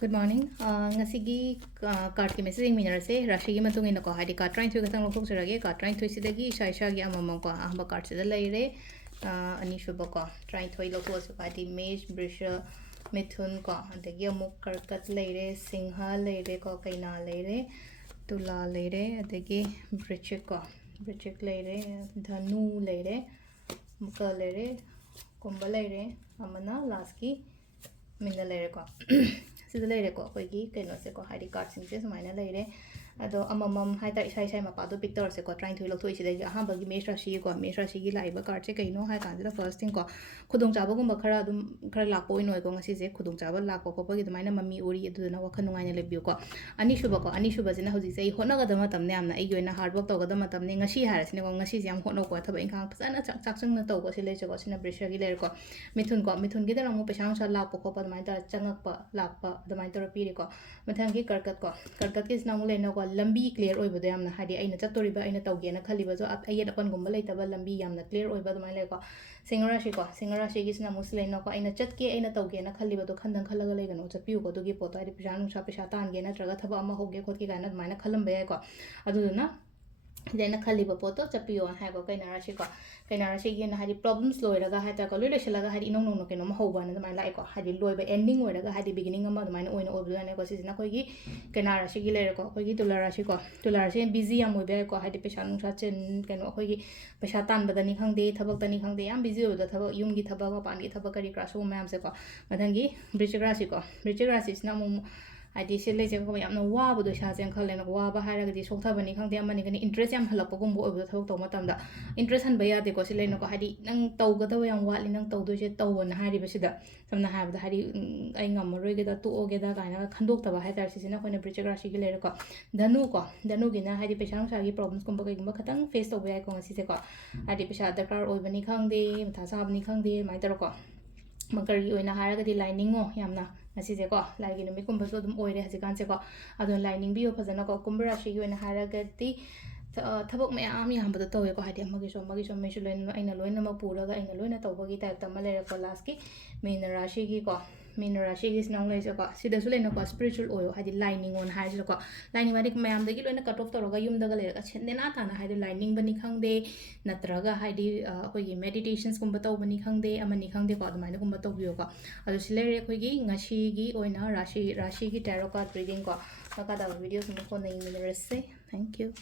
Good morning. Ngasigi card ki message minarase rashi gi matung ina ko haidi card trying to gatang lokok sarage card trying to sidagi isha isha gi amamam ko ahba card sida laire ani shuba ko trying to lokok so haidi mesh brisha mithun ko adagi amuk karkat laire singha laire ko kaina laire tula laire adagi brichik ko brichik laire dhanu laire muka laire kumba laire amana last ki minda laire ko sida laire ko koigi kaino se ko haidi card sing se sumaina laire ado amamam haita isai isai mapa do picture se ko trying to lokthoi sida gi ahamba gi mesh rashi gi laiba card se kaino hai kan da first thing ko khudong chaba gumba khara dum khara lakpo inoi ko ngasi se khudong chaba lakpo ko gi dumaina mami uri adu na wakhan nungai na lebiu ko ani shuba jina hoji sei hona ga dama tamne amna ai goina hard work to ga dama tamne ngasi harasne ko ngasi jam hono ko thaba inkhang phasana chak chung na to ko se le ko sina brisha gi le ko mithun gi da ramu pesang sa lakpo ko pa mai da changak pa lakpa damai tor pi ko mathang gi karkat ki snang le no ko lambi clear oi bada yamna hadi aina chatori ba aina tawge na khali ba jo ayet apan gumba leitaba lambi yamna clear oi ba damai le ko singara shi gi sna musle no ko aina chatke aina tawge na khali ba do khandang khalaga le gano chapiu ko do gi poto ai pisa tan ge na traga thaba ama hoge khotki ga na damai na khalam ba ko adu na jaina khali ba poto chapiu ha ko kaina rashi gi na hadi problems loiraga ha ta ko loi lesalaga hadi inong nong no keno ma hoba na damai lai ko hadi loi ba ending oiraga hadi beginning ama damai na oina oibu na ko sisina ko gi kaina rashi gi le ko gi tula rashi busy am oi ba ko hadi pesa nung sa chen keno ko gi pesa tan ba dani khangde thabak tani khangde yam busy oda thabak yum gi thabak pan gi thabak kari kra so mayam se ko madangi bridge rashi sna mu adi se le ko yamna wa bu do sha chen khale na wa ba ha ra gi sok tha bani khangde amani gani interest yam halap ko gumbo oibu thabak to matam da interest han ba ya de ko se le no ko hadi nang taw ga da yam wa li nang taw do je taw na hari ba sida samna ha ba hari ai ngam roi ge da tu o ge da ga na khandok ta ba ha tar si na ko na bridge rashi gi le ko danu gi na hadi pesa sa gi problems kum ba gi gumba khatang face to ba ko si se ko hadi pesa da kar oi bani khangde matha sa bani khangde mai tar ko makari oina haraga di lining o yamna ngasi je ko lai gi numi kumba so dum oire hasikan se ko adon lining bi o phajana ko kumba rashi gi oina haraga di thabok me am yam ba to ko hadi amagi so me shu loin aina loina ma pura ga aina loina to bagi type ta male ko last ki min rashi gi snong le ko sida su lena ko spiritual oil hadi lining on hai ko lining mari mayam dagi loina cut off to ga yum daga le ga chen dena ta na hadi lining bani khangde natraga hadi ko gi meditations kumba to bani khangde amani khangde ko admai kumba to biyo ko adu silere ko gi ngasi gi oina rashi gi tarot card reading ko ka da videos mo ko nei minarase thank you